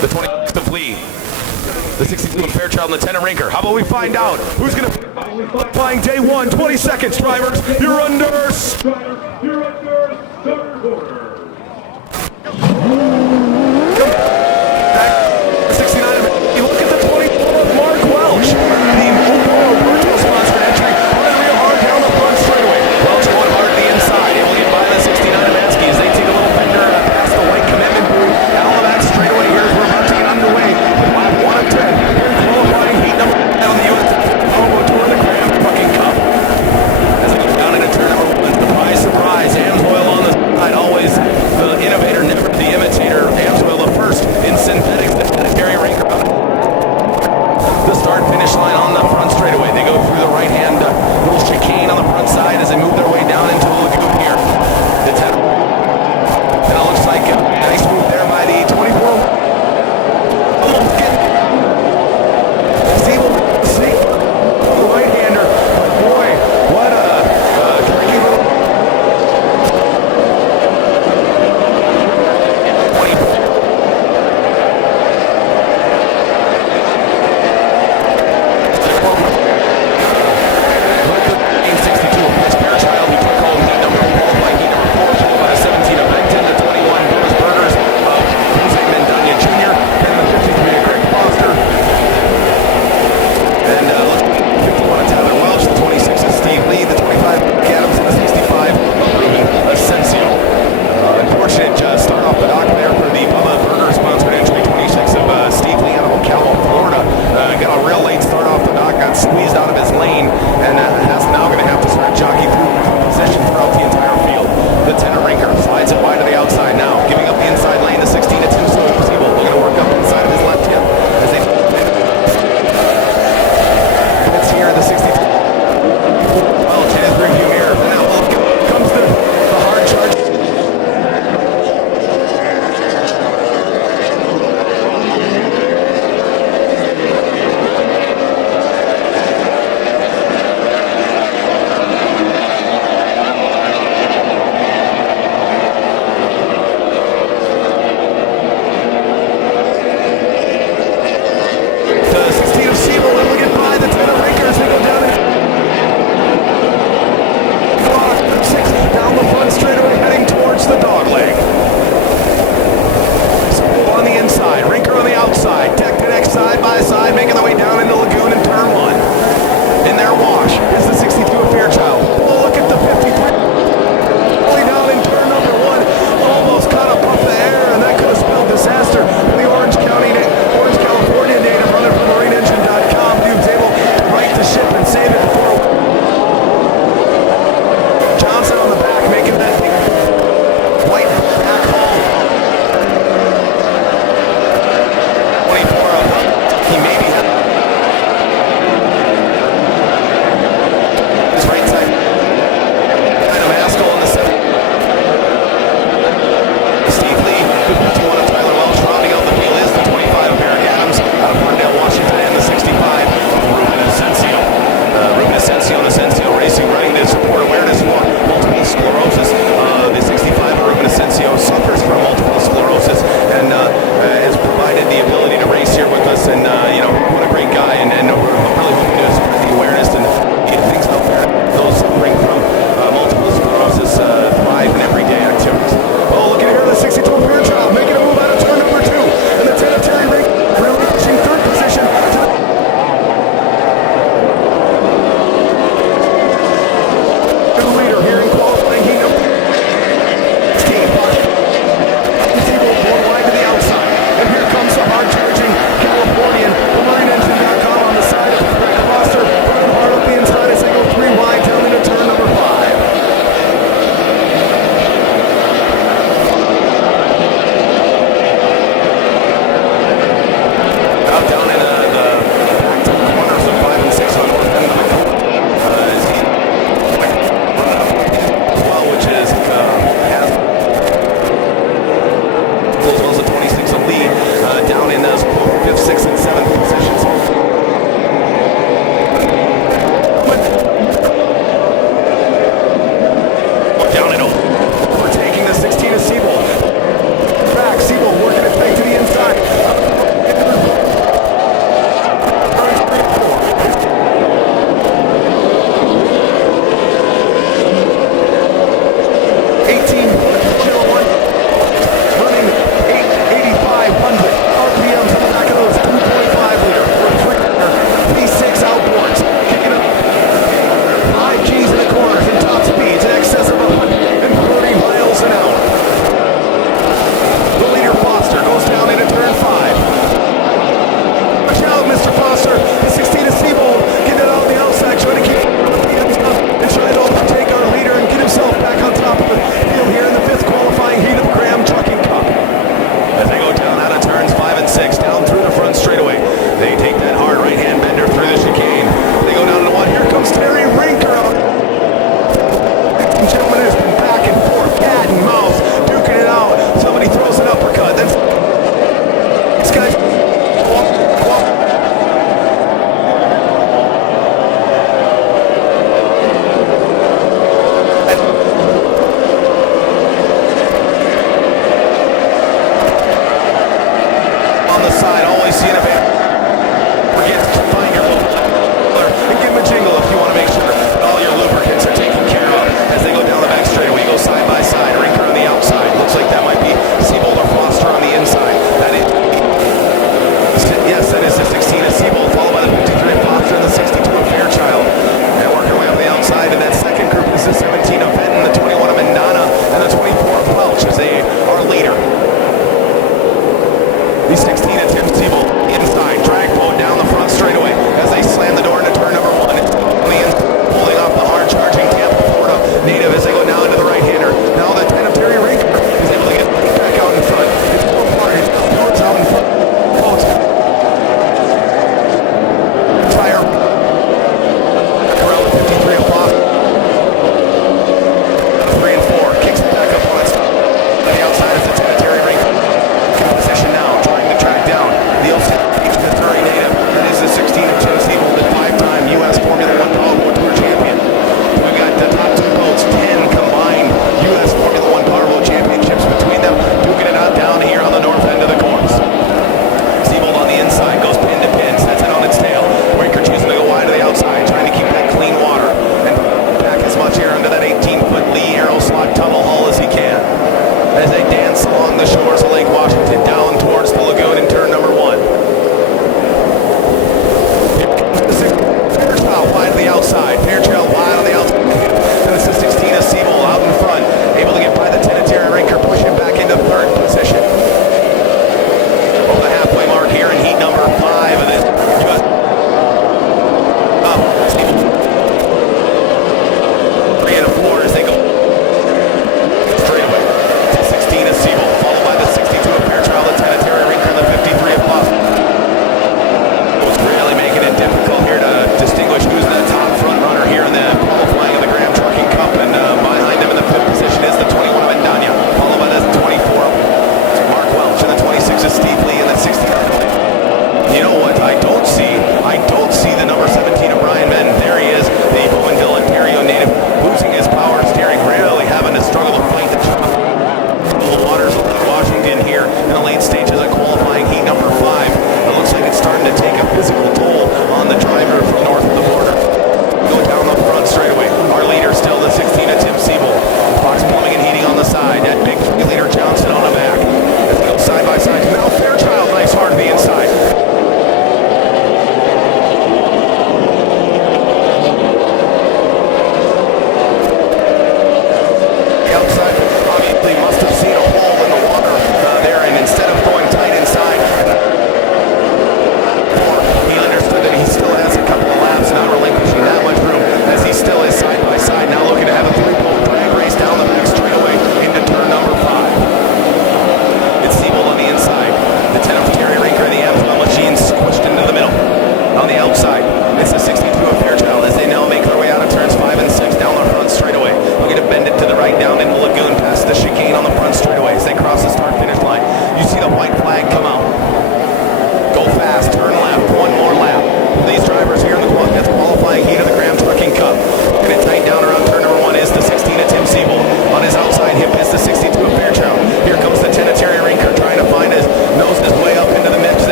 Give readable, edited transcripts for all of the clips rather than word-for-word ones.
the 20th of Lee, the 16th of Fairchild, and the 10 of Rinker. How about we find out who's going to flying day 1, 20 seconds, drivers. You're under starter order. 69, you look at the 24th, Mark Welch, the Opal Virtual sponsored entry, real hard down the front straightaway. Welch going hard to the inside, able to get by the 69 Amansky as they take a little bender past the white commitment booth. Down the back straightaway here as we're about to get underway with lap 1 of 10. Here in qualifying heat number 1 on the U.S. Elbow Tour of the Grand fucking Cup. As they go down into turn number 1, surprise, surprise, Amsoil on the side, always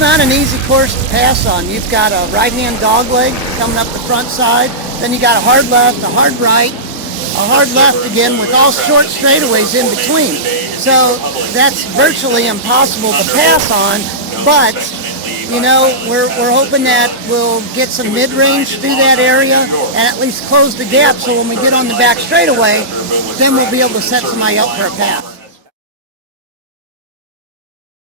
not an easy course to pass on. You've got a right-hand dogleg coming up the front side, then you got a hard left, a hard right, a hard left again with all short straightaways in between. So that's virtually impossible to pass on, but you know, we're hoping that we'll get some mid-range through that area and at least close the gap so when we get on the back straightaway, then we'll be able to set somebody up for a pass.